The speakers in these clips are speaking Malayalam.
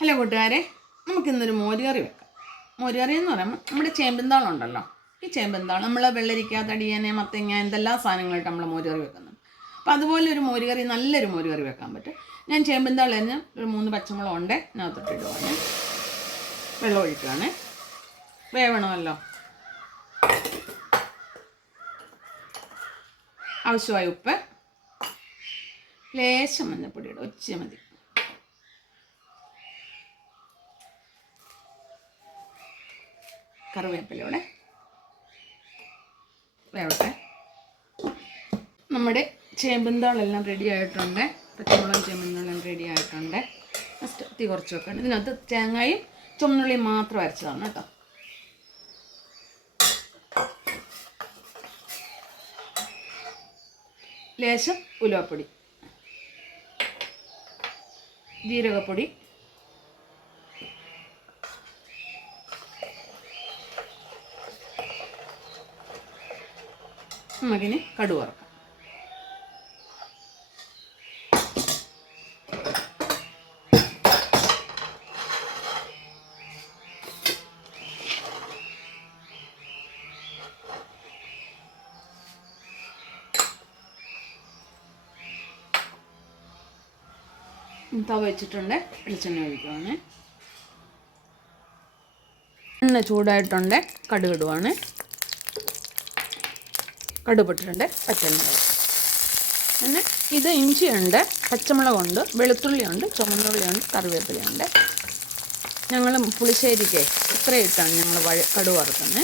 ഹലോ കൂട്ടുകാരെ, നമുക്കിന്നൊരു മോരുകറി വെക്കാം. മോരുകറി എന്ന് പറയുമ്പോൾ നമ്മുടെ ചേമ്പന്താളുണ്ടല്ലോ, ഈ ചേമ്പന്താൾ നമ്മൾ വെള്ളരിക്ക, തടിയനെ, മത്തങ്ങ എന്തെല്ലാം സാധനങ്ങളായിട്ട് നമ്മൾ മോരുകറി വെക്കുന്നത്. അപ്പോൾ അതുപോലെ ഒരു മോരുകറി, നല്ലൊരു മോരുകറി വെക്കാൻ പറ്റും. ഞാൻ ചേമ്പന്താൾ തന്നെ ഒരു 3 പച്ചമുളക് ഉണ്ട് ഇതിനകത്തിട്ടിടുവാണ്. വെള്ളം ഒഴിക്കുകയാണ്, വേവണമല്ലോ. ആവശ്യമായ ഉപ്പ്, ലേശം മഞ്ഞൾപ്പൊടി ഇടും, ഒച്ച മതി. കറിവേപ്പിലയോടെ വേവട്ടെ. നമ്മുടെ ചേമ്പന്താളെല്ലാം റെഡി ആയിട്ടുണ്ട്. പച്ചമുളകും ചേമ്പന്താളെല്ലാം റെഡി ആയിട്ടുണ്ട്. ഫസ്റ്റ് തീ കുറച്ച് വെക്കണം. ഇതിനകത്ത് തേങ്ങയും ചുമന്നുള്ളിയും മാത്രം അരച്ചതാണ് കേട്ടോ. ലേശം ഉലുവപ്പൊടി, ജീരകപ്പൊടി, നമുക്കിനി കടുക് വറുക്കാം. തവ വെച്ചിട്ടുണ്ട്, വെളിച്ചെണ്ണ ഒഴിക്കുവാണ്. എണ്ണ ചൂടായിട്ടുണ്ട്, കടുക് ഇടുവാണ്. കടുക് പൊട്ടിട്ടുണ്ട്, പച്ചമുളക്. പിന്നെ ഇത് ഇഞ്ചിയുണ്ട്, പച്ചമുളകുണ്ട്, വെളുത്തുള്ളിയുണ്ട്, ചുമന്നുള്ളിയുണ്ട്, കറിവേപ്പിലയുണ്ട്. ഞങ്ങൾ പുളിശ്ശേരിക്ക് ഇത്രയും ഇട്ടാണ് ഞങ്ങൾ കടുക് വറുക്കുന്നത്.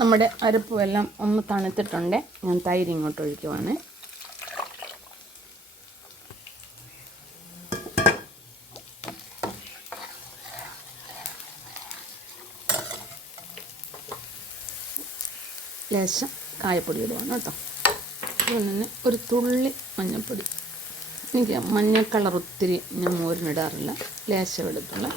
നമ്മുടെ അരപ്പും എല്ലാം ഒന്ന് തണുത്തിട്ടുണ്ട്. ഞാൻ തൈര് ഇങ്ങോട്ട് ഒഴിക്കുവാണ്. ലേശം കായപ്പൊടി ഇടുവാണ് കേട്ടോ. അതുപോലെ തന്നെ ഒരു തുള്ളി മഞ്ഞൾപ്പൊടി. എനിക്ക് മഞ്ഞ കളർ ഒത്തിരി ഞാൻ മോരിനിടാറില്ല, ലേശം എടുത്തുള്ള.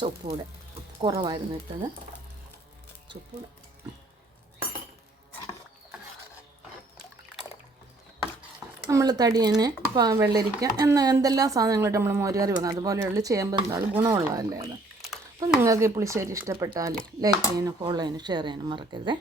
ചുപ്പൂടെ കുറവായിരുന്നു ഇട്ടത്. ചുപ്പൂടെ നമ്മൾ തടിയനെ, വെള്ളരിക്ക എന്തെല്ലാം സാധനങ്ങളായിട്ട് നമ്മൾ മോരുകറി വെക്കാം. അതുപോലെയുള്ള ചേമ്പന്താൾ ഗുണമുള്ളതല്ലേ അത്. അപ്പം നിങ്ങൾക്ക് ഈ പുളിശ്ശേരി ഇഷ്ടപ്പെട്ടാൽ ലൈക്ക് ചെയ്യാനും ഫോളോ ചെയ്യാനും ഷെയർ ചെയ്യാനും മറക്കരുതേ.